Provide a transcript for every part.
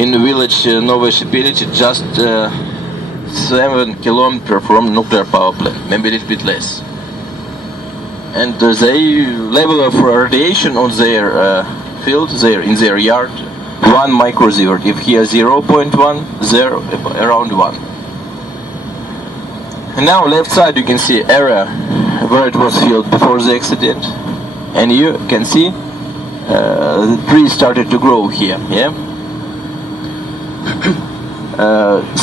in the village Novye Shepeleci, just 7 kilometers from nuclear power plant, maybe a little bit less. And the level of radiation on their field, in their yard, 1 microsievert. If here 0.1, there around 1. And now left side you can see area where it was filled before the accident, and you can see the trees started to grow here. Yeah.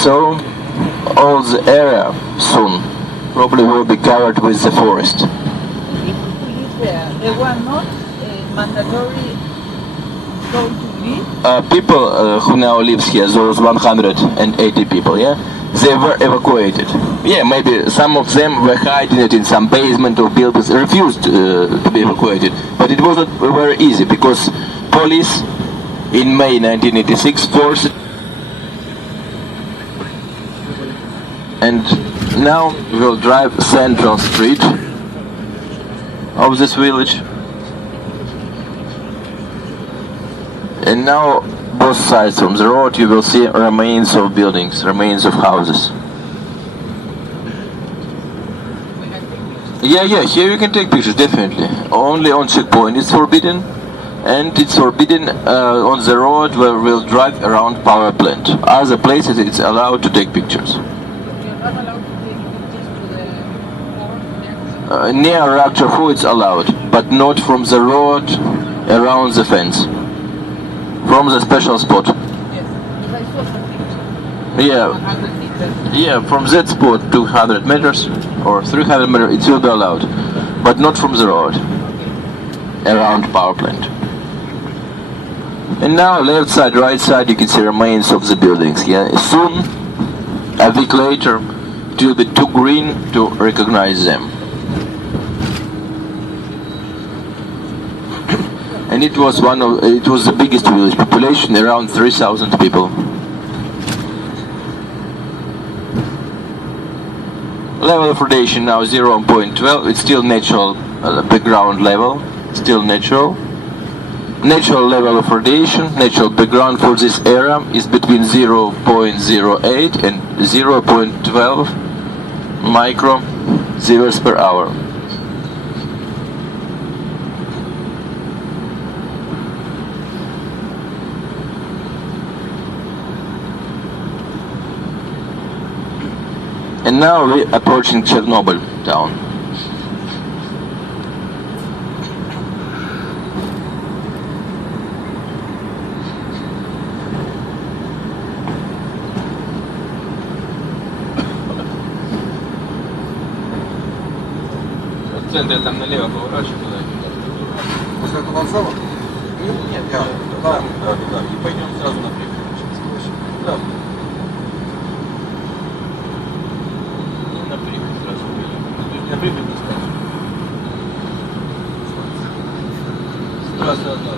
So all the area soon probably will be covered with the forest. People who live there, they were not mandatory going to leave? People who now live here, those 180 people, yeah, they were evacuated. Yeah, maybe some of them were hiding it in some basement of buildings, refused to be evacuated. But it wasn't very easy because police in May 1986 forced. And now we'll drive central street of this village. And now both sides from the road you will see remains of buildings, remains of houses. Yeah, here you can take pictures, definitely. Only on checkpoint it's forbidden, and it's forbidden on the road where we'll drive around power plant. Other places it's allowed to take pictures. You're not allowed to take pictures to the port? Near reactor 4 it's allowed, but not from the road around the fence. From the special spot. Yes, because I saw some pictures. Yeah. 100 meters. Yeah, from that spot 200 meters or 300 meters it will be allowed, but not from the road around power plant. And now left side, right side you can see remains of the buildings. Yeah, soon, a week later, it will be too green to recognize them. And it was the biggest village, population around 3,000 people. Level of radiation now 0.12. It's still natural background level, still natural. Natural level of radiation, natural background for this area is between 0.08 and 0.12 micro sieverts per hour. And now we're approaching Chernobyl town. В центре там налево поворачивай туда. После этого вокзала? Нет, Да. да. И пойдем сразу напрямик. Да. Напрямик сразу пойдем. Напрямик не сразу. Сразу, да.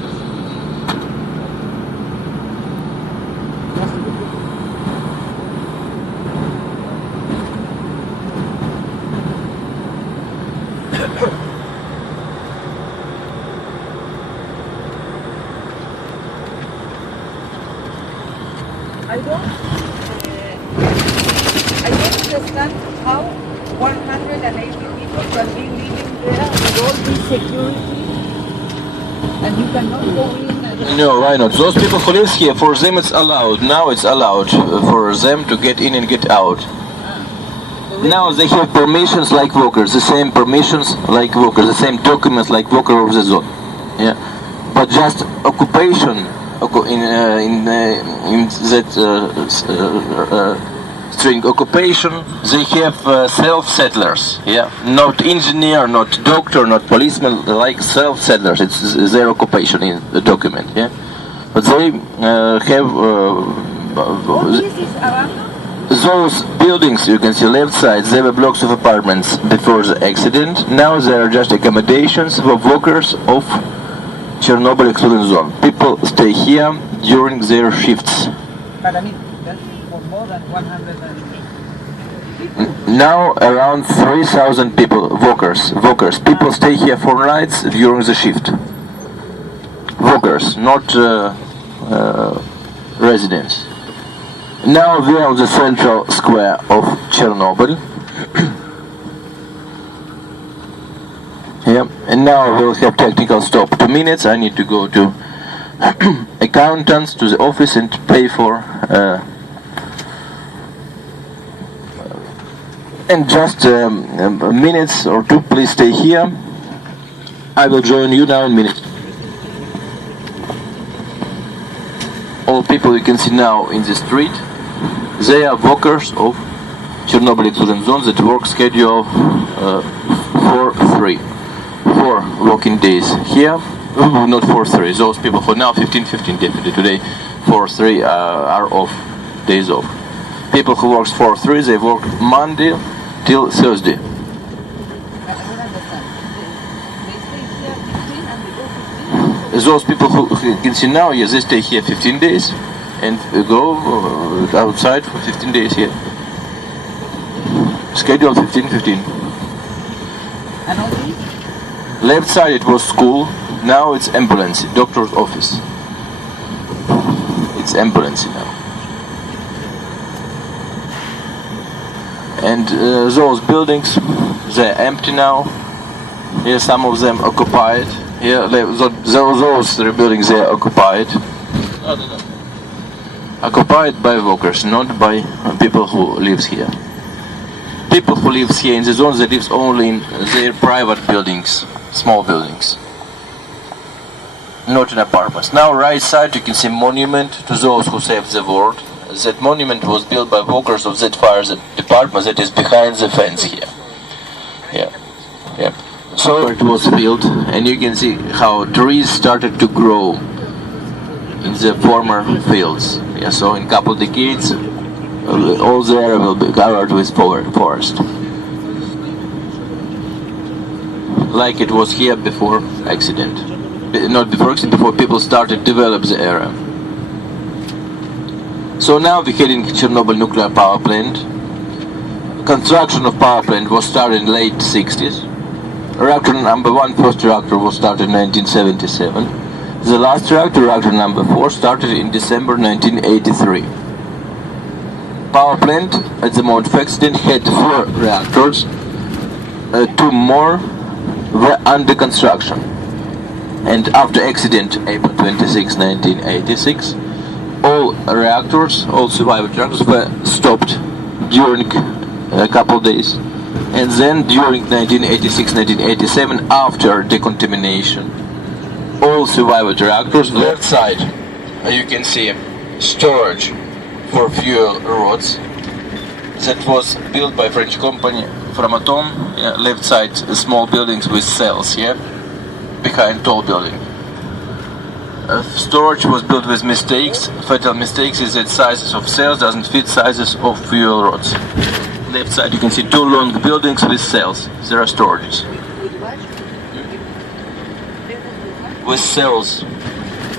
I don't understand how 180 people can be living there with all this security and you cannot go in. No, why not? Those people who live here, for them it's allowed. Now it's allowed for them to get in and get out. Now they have permissions like workers, the same permissions like workers, the same documents like worker of the zone. Yeah, but just occupation in that string occupation, they have self-settlers. Yeah, not engineer, not doctor, not policeman, like self-settlers. It's their occupation in the document. Yeah, but they have. All this is abandoned? Those buildings you can see left side, they were blocks of apartments before the accident. Now they are just accommodations for workers of Chernobyl exclusion zone. People stay here during their shifts. But I mean, that's for more than 100 people. Now around 3,000 people, workers. People stay here for nights during the shift. Workers, not residence. Now we are on the central square of Chernobyl. Yeah, and now we'll have technical stop. 2 minutes. I need to go to accountants, to the office, and pay for. And just minutes or two, please stay here. I will join you now in minutes. All people you can see now in the street, they are workers of Chernobyl exclusion zone that work schedule 4-3. 4 working days here, not 4-3. Those people who now 15-15 definitely today 4-3 are off, days off. People who works 4-3, they work Monday till Thursday. I don't understand. They stay here 15 and they go 15? Those people who you can see now, yes, they stay here 15 days and go outside for 15 days here. Schedule 15-15. And all these? Left side it was school, now it's ambulance, doctor's office. It's ambulance now. And those buildings, they're empty now. Here some of them occupied. Here those 3 buildings, they are occupied. Occupied by workers, not by people who lives here. People who lives here in the zone, they lives only in their private buildings, small buildings, not in apartments. Now right side you can see monument to those who saved the world. That monument was built by workers of that fire department that is behind the fence here. Yeah. So it was built, and you can see how trees started to grow in the former fields. Yeah, so in couple decades, all the area will be covered with forest. Like it was here before accident. Not before accident, before people started to develop the area. So now we're heading to Chernobyl nuclear power plant. Construction of power plant was started in late 60s. Reactor number 1, first reactor, was started in 1977. The last reactor, reactor number 4, started in December 1983. Power plant at the moment of accident had 4 reactors. 2 more were under construction. And after accident, April 26, 1986, all reactors, all survivor reactors were stopped during a couple of days. And then during 1986-1987, after decontamination, all survivor reactors, left side, you can see storage for fuel rods that was built by French company Framatome. Left side, small buildings with cells, behind tall building. Storage was built with mistakes. Fatal mistakes is that sizes of cells doesn't fit sizes of fuel rods. Left side you can see 2 long buildings with cells. There are storages. With cells.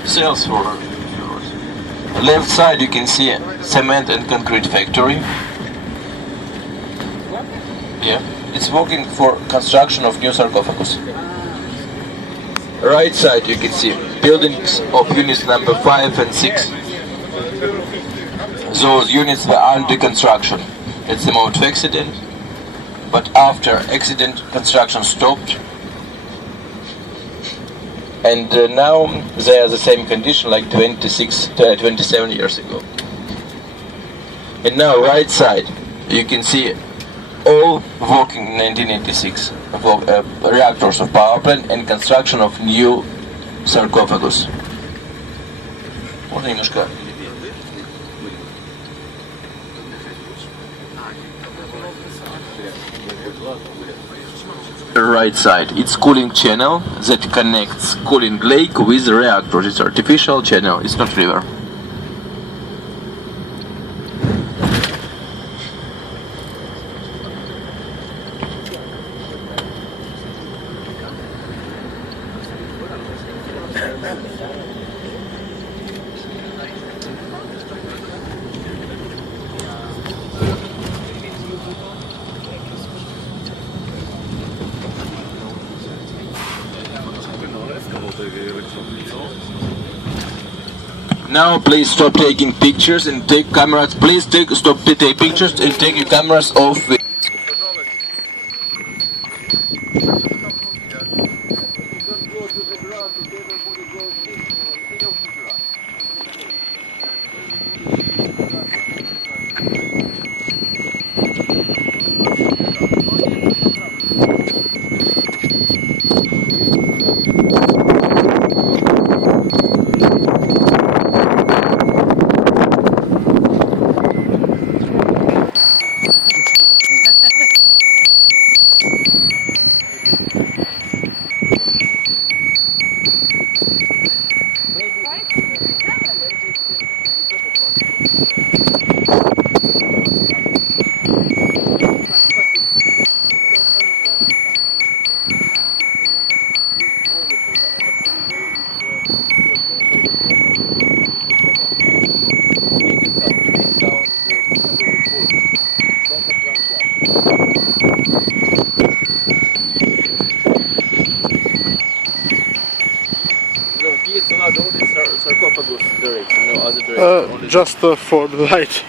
Cells for fuel rods. Left side you can see cement and concrete factory. It's working for construction of new sarcophagus. Right side you can see buildings of units number 5 and 6. Those units were under construction. It's the moment of accident, but after accident construction stopped, and now they are the same condition like 27 years ago. And now right side you can see all working in 1986 reactors of power plant and construction of new sarcophagus. Можно немножко. Right side, it's cooling channel that connects cooling lake with reactors. It's artificial channel, it's not river. Now please stop taking pictures and take cameras. Please stop to take pictures and take your cameras off. Just for the light.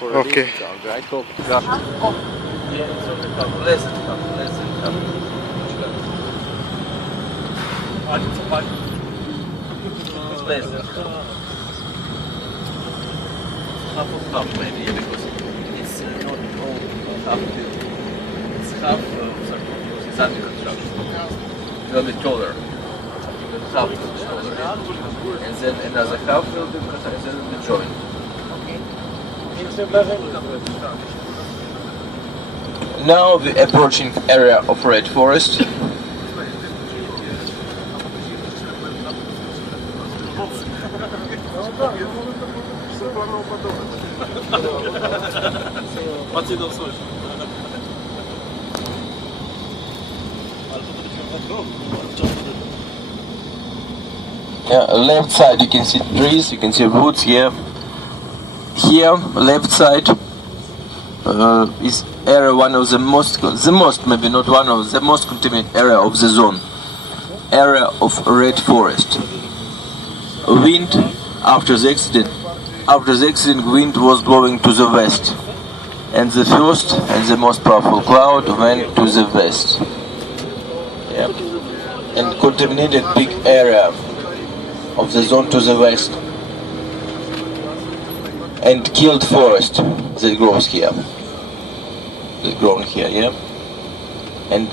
Okay. Half of half maybe, because it's not all half. It's half of sarcophagus, it's under construction. It's a little bit taller. Half will be taller. And then another half will be constructed and the joint. Now the approaching area of Red Forest. Left side you can see trees, you can see woods here. Here, left side is area one of the most, maybe not one of the most contaminated area of the zone. Area of Red Forest. Wind after the accident, wind was blowing to the west, and the first and the most powerful cloud went to the west. Yeah. And contaminated big area of the zone to the west, and killed forest that grows here, yeah. And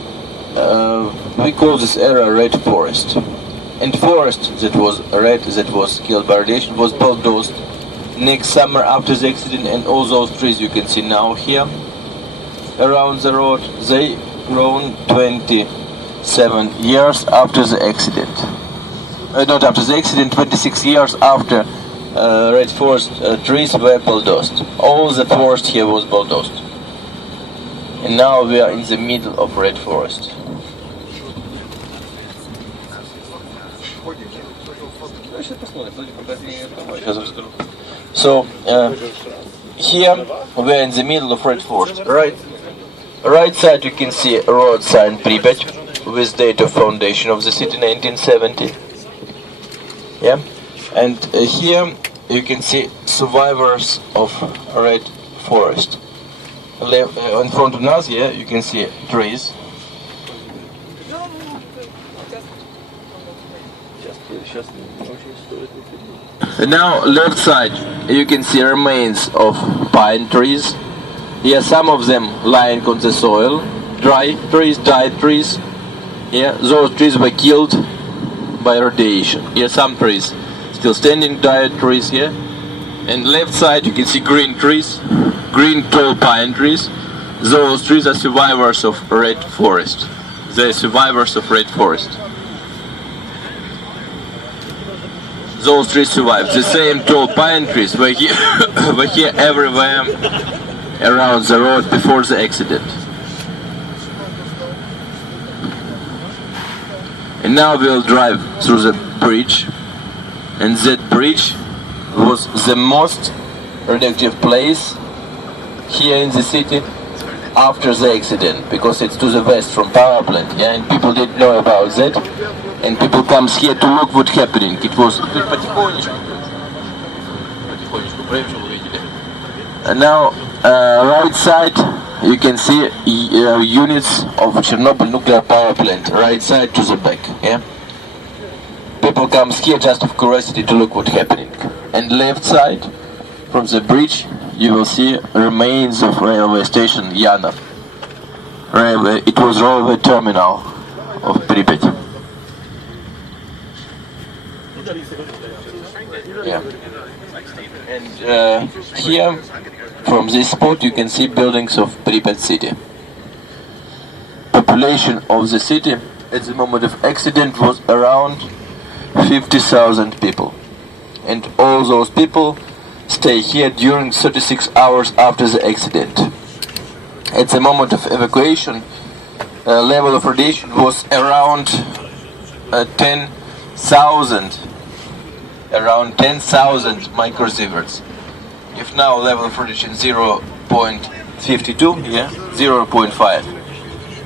we call this area Red Forest. And forest that was red, that was killed by radiation, was bulldozed next summer after the accident, and all those trees you can see now here around the road, they grown 27 years after the accident. Not after the accident, 26 years after Red Forest trees were bulldozed. All the forest here was bulldozed. And now we are in the middle of Red Forest. So here we are in the middle of Red Forest. Right side you can see road sign Pripyat with date of foundation of the city 1970. Yeah, and here you can see survivors of Red Forest. In front of us here you can see trees. And now left side you can see remains of pine trees. Here some of them lying on the soil, dry trees, died trees. Yeah, those trees were killed by radiation. Here some trees still standing, died trees here. And left side you can see green trees, green tall pine trees. Those trees are survivors of Red Forest. They're survivors of Red Forest. Those trees survived. The same tall pine trees were here, were here everywhere around the road before the accident. And now we'll drive through the bridge, and that bridge was the most radioactive place here in the city after the accident, because it's to the west from power plant, yeah, and people didn't know about that. and people comes here to look what's happening. It was and now right side you can see units of Chernobyl nuclear power plant, right side to the back. Yeah, people comes here just of curiosity to look what's happening. And left side from the bridge you will see remains of railway station Yana. Railway, it was railway terminal of Pripyat. Yeah. And here, from this spot, you can see buildings of Pripyat city. Population of the city at the moment of accident was around 50,000 people. And all those people stay here during 36 hours after the accident. At the moment of evacuation, level of radiation was around 10,000 microsieverts. If now level of radiation 0.52, yeah, 0.5,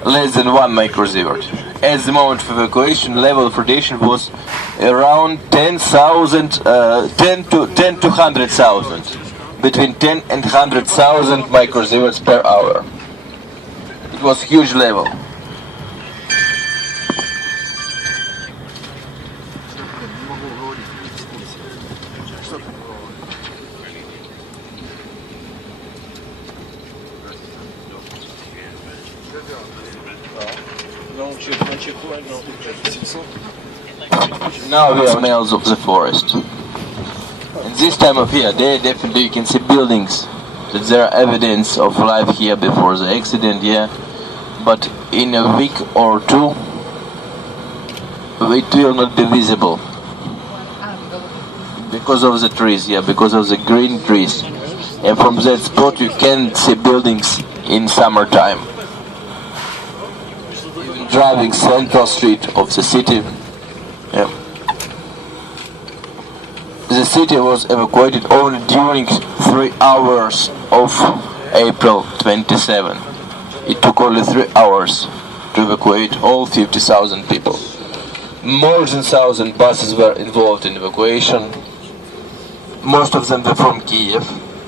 less than 1 microsievert. At the moment of evacuation, level of radiation was around 10,000, 10 to 100,000, between 10 and 100,000 microsieverts per hour. It was huge level. Now we are males of the forest. And this time of year, there definitely you can see buildings that there are evidence of life here before the accident, yeah. But in a week or two, it will not be visible because of the trees, yeah, because of the green trees. And from that spot you can see buildings in summertime. Even driving central street of the city, yeah. The city was evacuated only during 3 hours of April 27. It took only 3 hours to evacuate all 50,000 people. More than 1,000 buses were involved in evacuation. Most of them were from Kiev.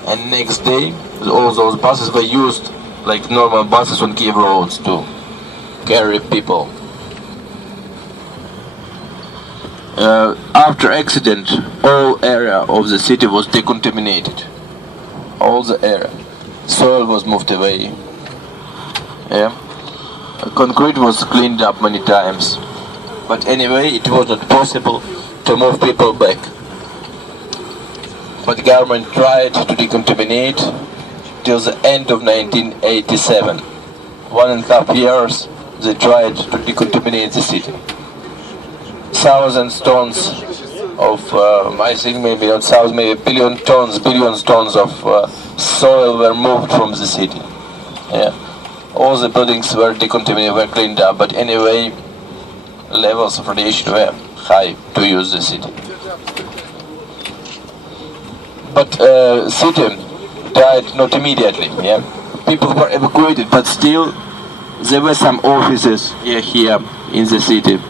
And next day, all those buses were used like normal buses on Kiev roads to carry people. After accident, all area of the city was decontaminated. All the area. Soil was moved away. Yeah. Concrete was cleaned up many times. But anyway, it was not possible to move people back. But the government tried to decontaminate till the end of 1987. 1.5 years they tried to decontaminate the city. Thousands tons of, I think maybe not thousands, maybe billions tons of soil were moved from the city. Yeah. All the buildings were decontaminated, were cleaned up, but anyway, levels of radiation were high to use the city. But city died not immediately. Yeah, people were evacuated, but still there were some offices here in the city.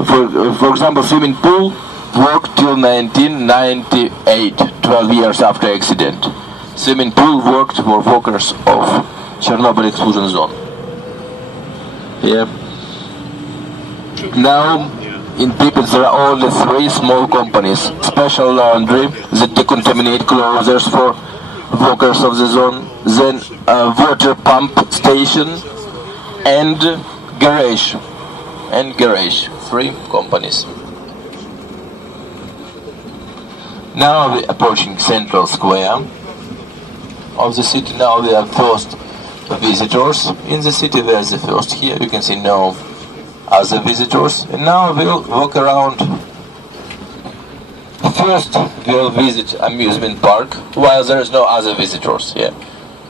For example, swimming pool worked till 1998, 12 years after accident. Swimming pool worked for workers of Chernobyl exclusion zone. Yeah. Now in Pripyat there are only 3 small companies: special laundry that decontaminate clothes for workers of the zone, then a water pump station, and garage. 3 companies. Now we're approaching central square of the city. Now we have first visitors in the city. There's the first here. You can see no other visitors. And now we'll walk around. First we'll visit amusement park while there is no other visitors. Yeah,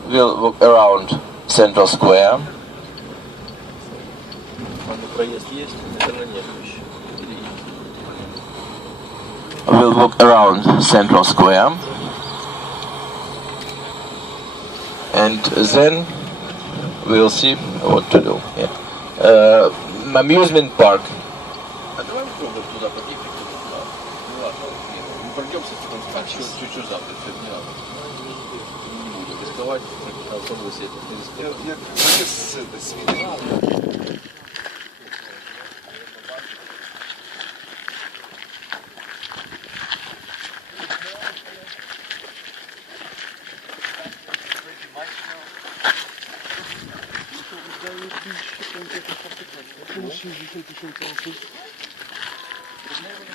we'll walk around central square. We'll walk around central square, and then we'll see what to do. Yeah. amusement park. Jakie te świnie?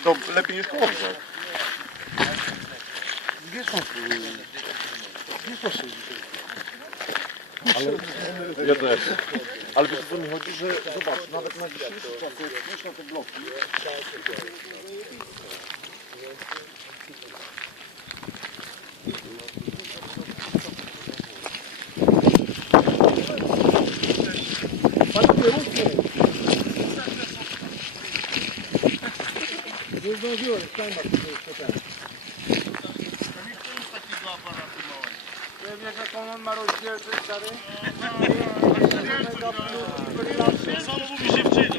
To lepiej niż Kołobrzeg. Ja też. Ale wiesz co mi chodzi, że zobacz, nawet na dzisiejszy czas, jak spójrz na te bloki. Nie zdążyłem, timer tutaj jeszcze ten. Ja wiesz jaką on ma rozdzielczość, stary? Samo mówi się wczynu.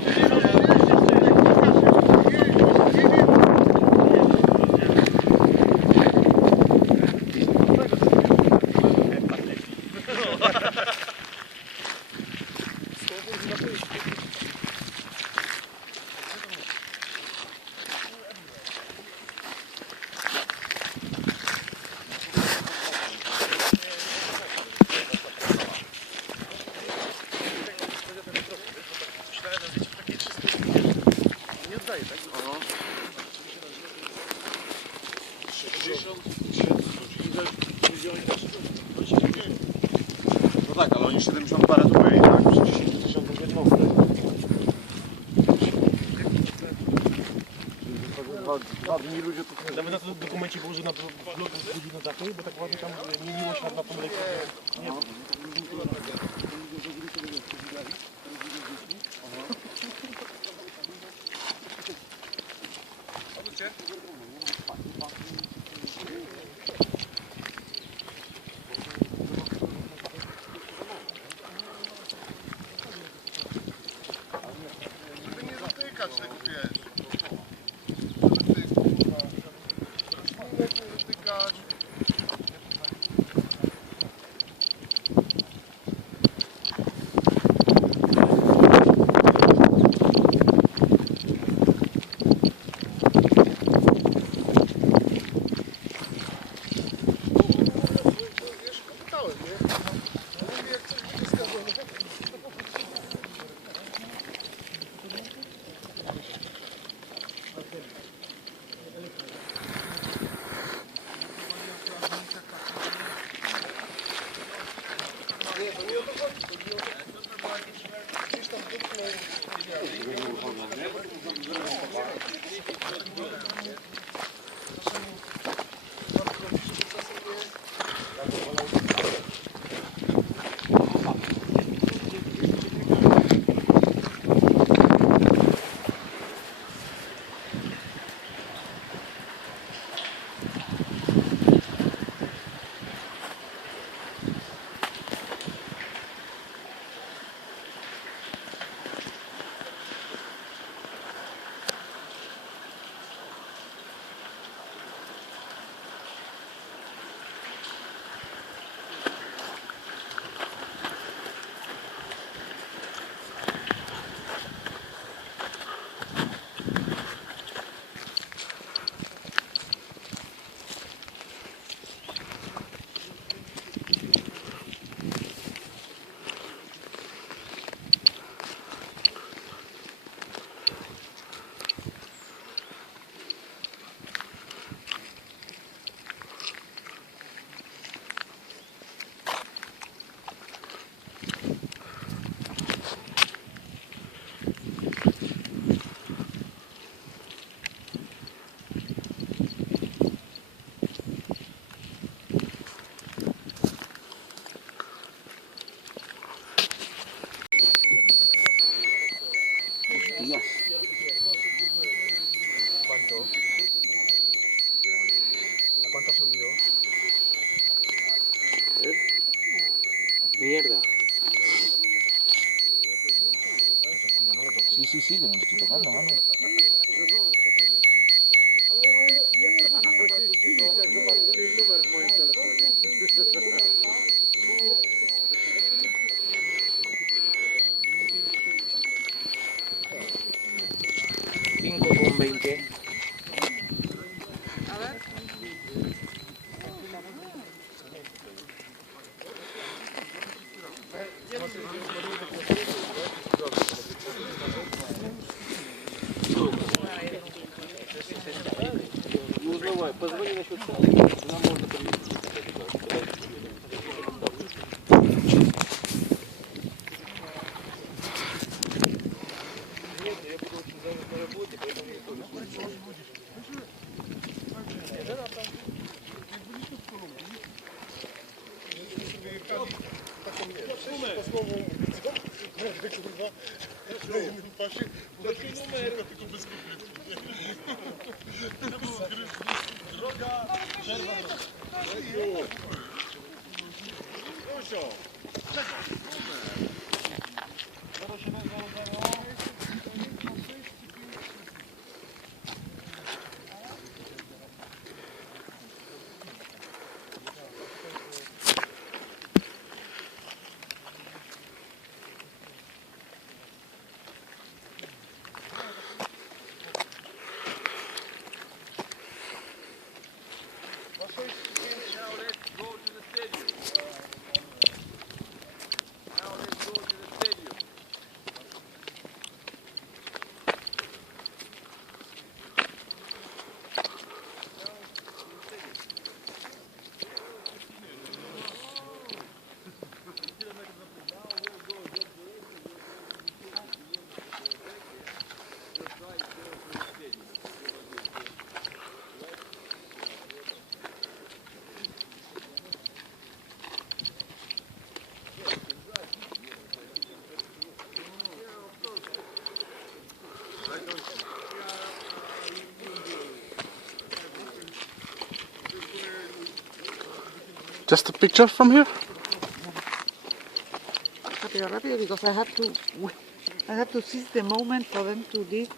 No tak, ale oni 70 parę tu byli, tak? Przy 10 tysiąców nie mogli. Dwa dni ludzie tu... Nawet na tym dokumencie było, że na blog zbudził na dachu, bo tak ładnie tam mieniło się na tą lekcję. Nie, Nie dotykać tego, wiesz. Nie dotykać. sí, sí, te lo estoy tocando, mano. Just a picture from here? Rápido, rápido, because I have to seize the moment for them to leave.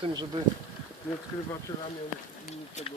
tym, żeby nie odkrywać ramion i tego.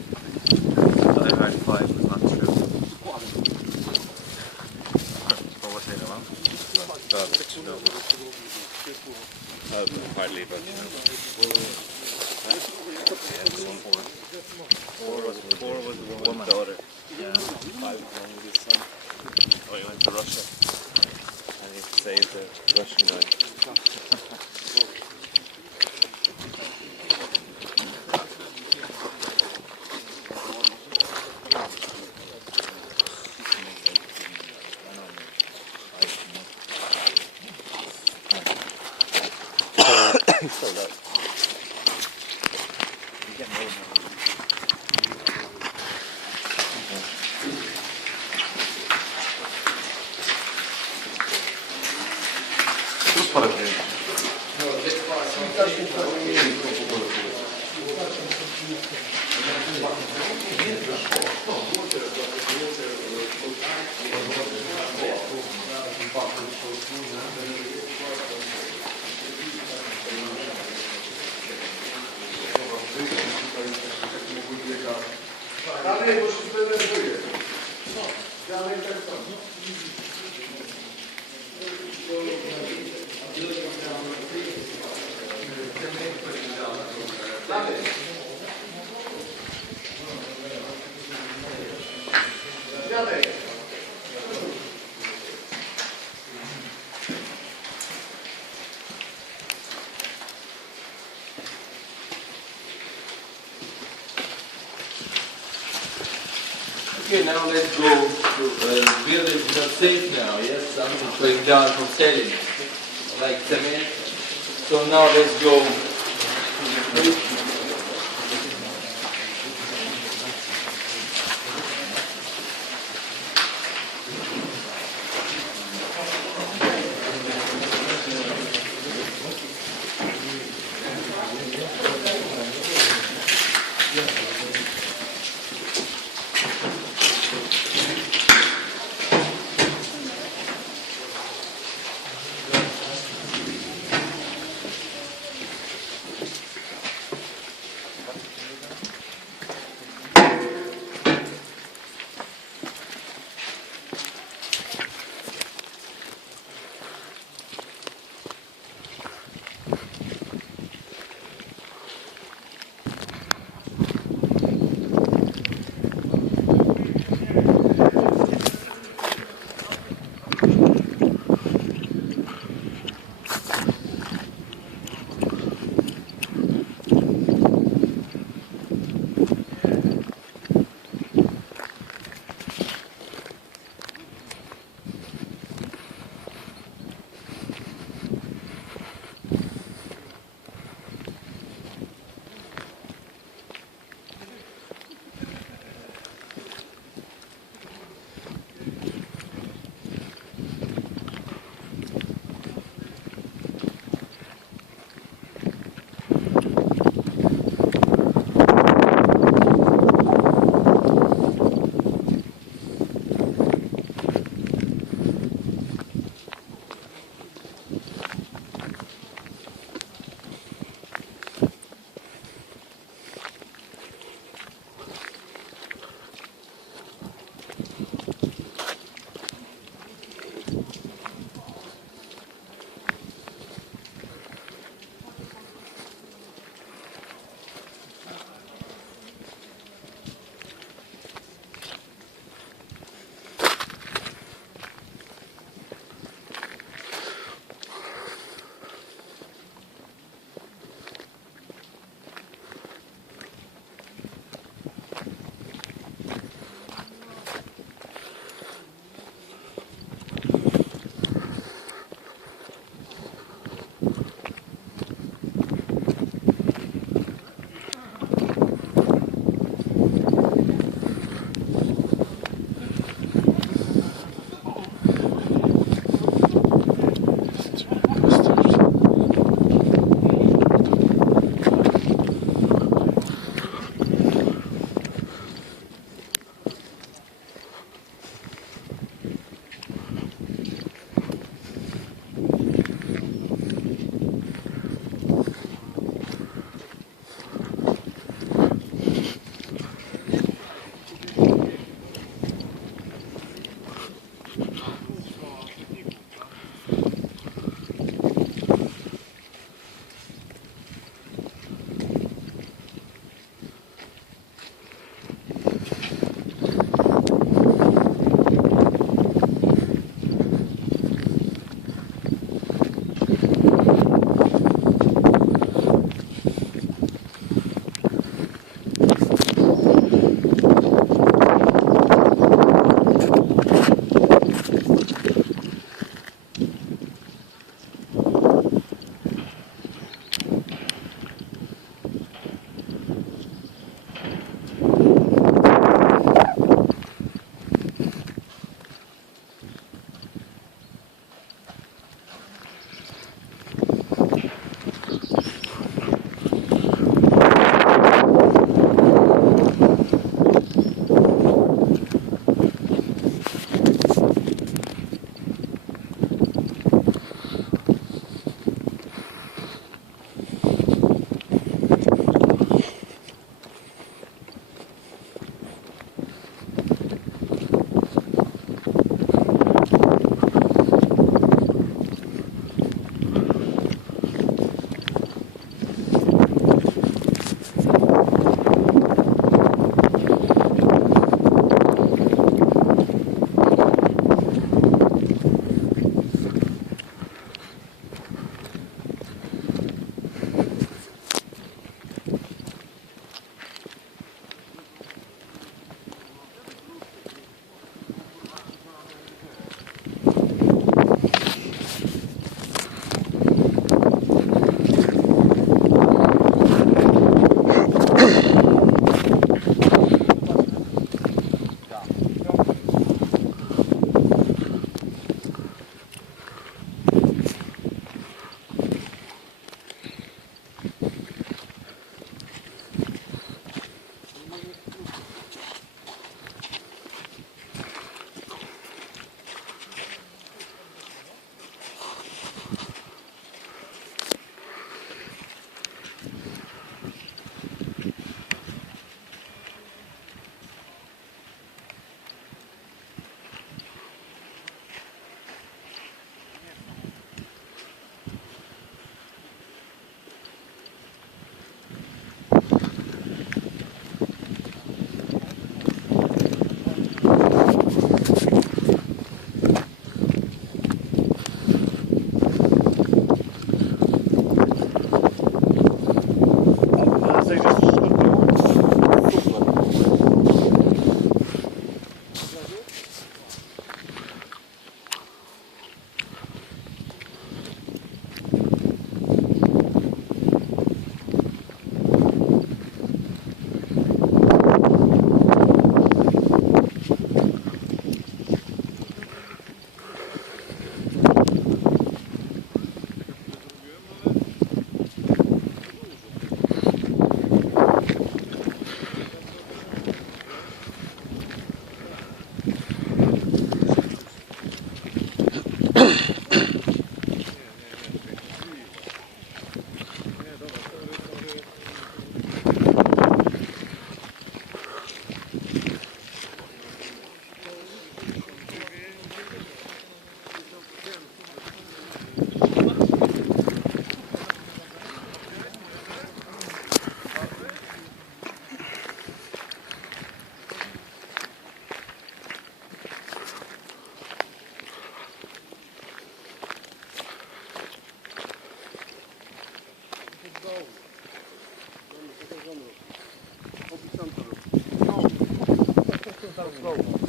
That high five was not true. What was it, man? Hardly, but Okay, now let's go to building is not safe now, yes? Something going down from ceiling, like cement. So now let's go to the bridge.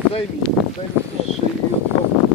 Zdejmij z szyi i odkopnij.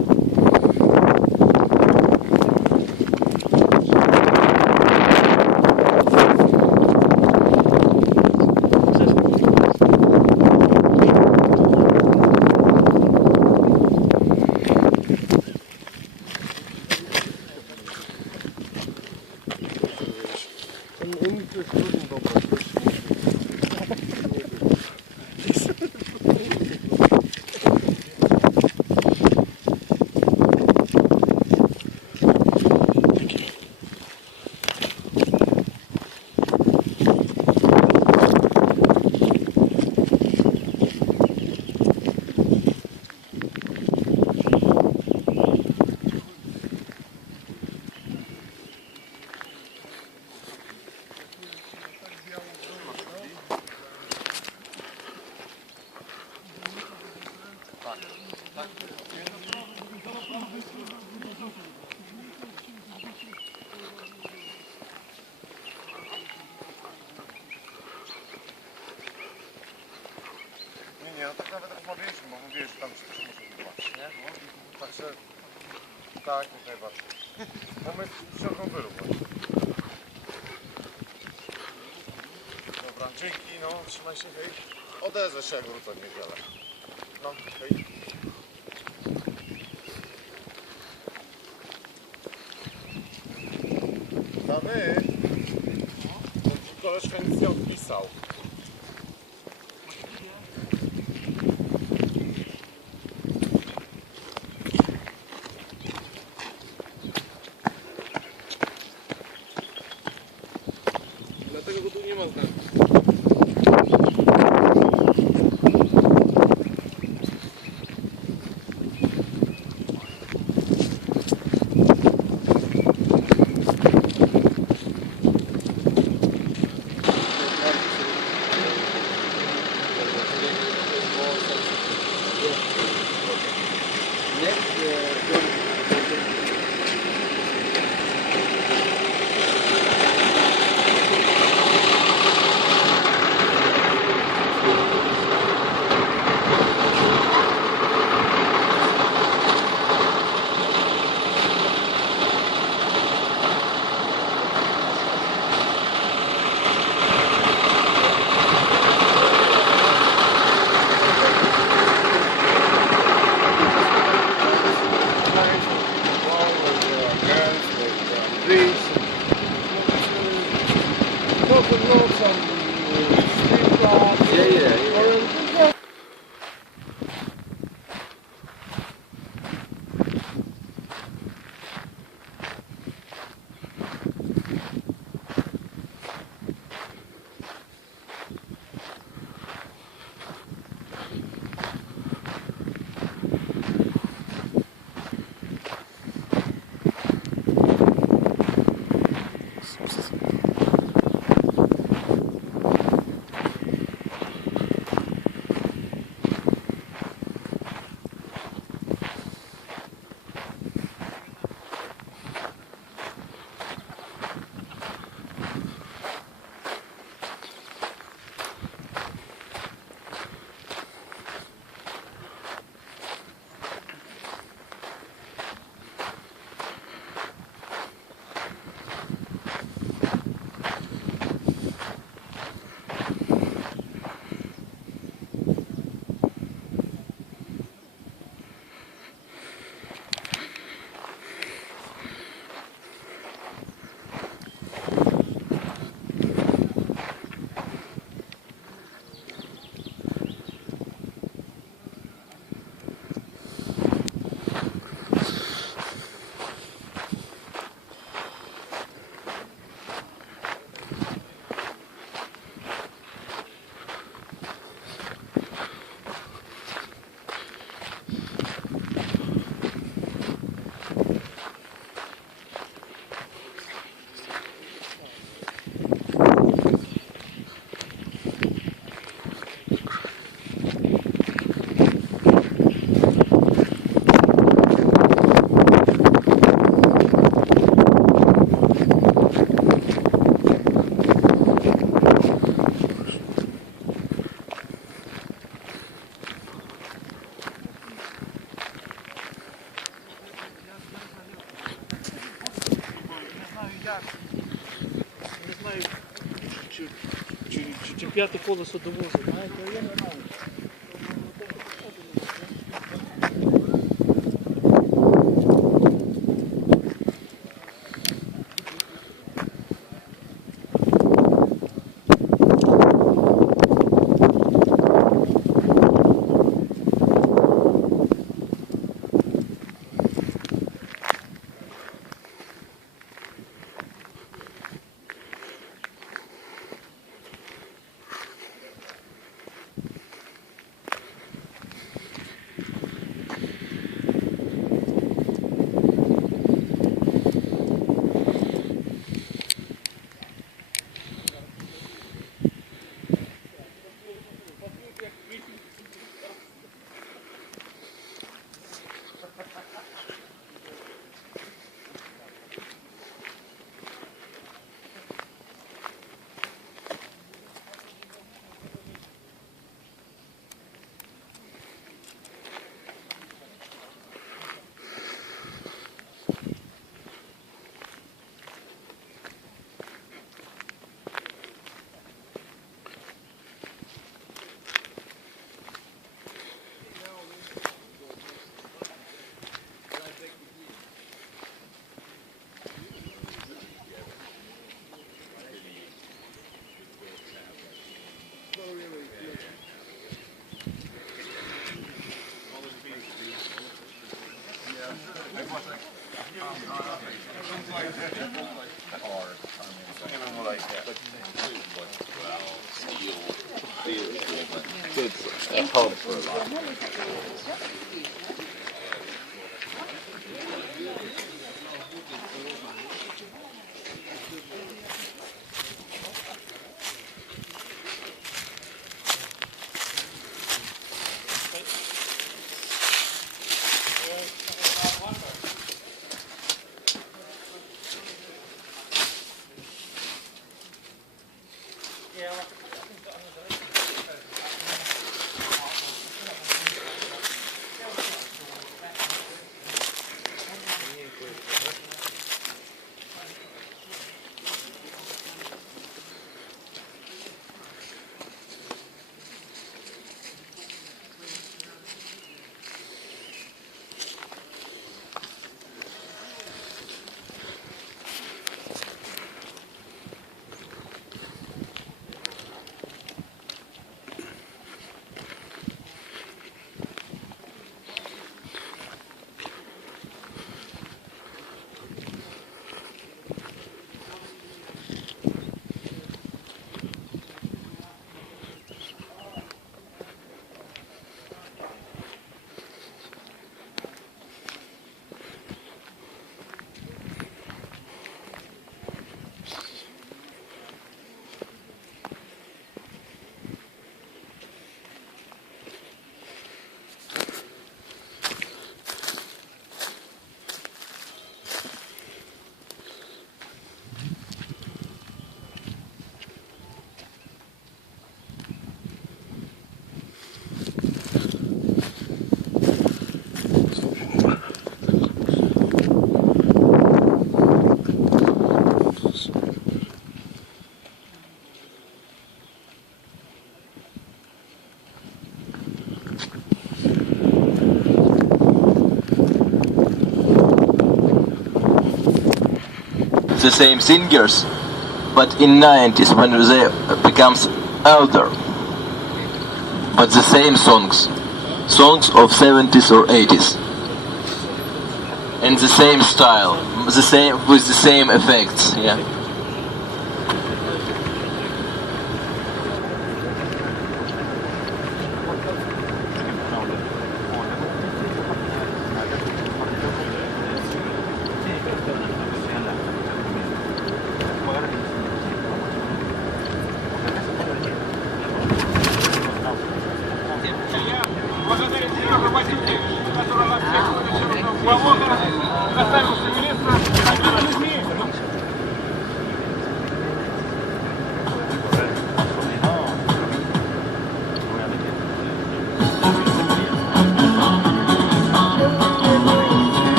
Nie, no tak nawet rozmawialiśmy, bo mówiłeś, że tam się też muszę wypłacić, nie? Także tak, jak najbardziej. Bo my w Chernobylu właśnie. Dobra, dzięki, no, trzymaj się, hej. Odezwę się, jak wrócę w niedzielę. No, hej. Dany, koleżka nic nie odpisał. Dlatego go tu nie ma znaku. п'яте колесо довозить, знаєте, я не знаю. The same singers, but in 90s when they becomes older, but the same songs of 70s or 80s, and the same style, the same with the same effects, yeah.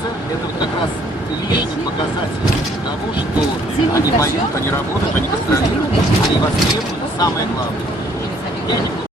конце это вот как раз лишний показатель того, что они поют, они работают, они гастролируют, они востребованы, самое главное. Я не буду